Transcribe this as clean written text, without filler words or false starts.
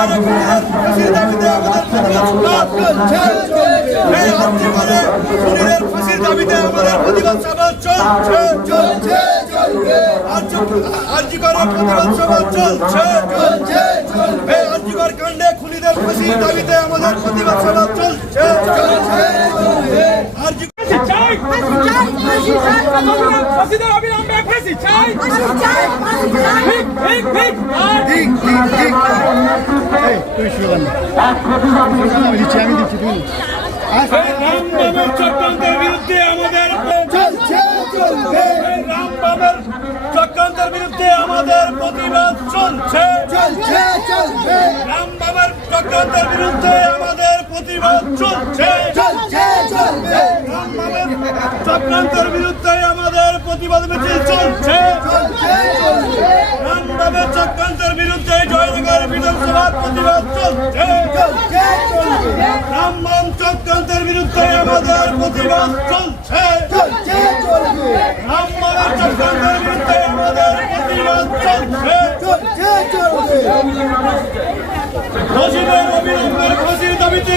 ফাঁসির দাবিতে আমাদের ফাঁসির দাবিতে আমাদের প্রতিবাদ সভা চলছে আরজিকরের প্রতিবাদ সভা চলছে আরজিকর কাণ্ডে খুনিদের ফাঁসির দাবিতে আমাদের প্রতিবাদ সভা চলছে চক্রান্তের বিরুদ্ধে আমাদের চক্রান্তের বিরুদ্ধে আমাদের প্রতিবাদ চলছে রামবাবার চক্রান্তের বিরুদ্ধে আমাদের প্রতিবাদ চলছে রামবাবার চক্রান্তের বিরুদ্ধে আমাদের প্রতিবাদ মিছিল চলছে রামবাবার চক্রান্তের বিরুদ্ধে জয়নগর বিধানসভার প্রতিবাদ চলছে রামবাম চক্রান্তের বিরুদ্ধে আমাদের প্রতিবাদ চলছে রামবাবার চক্রান্তের বিরুদ্ধে আমাদের প্রতিবাদ চলছে অবিলম্বের ফাঁসির দাবিতে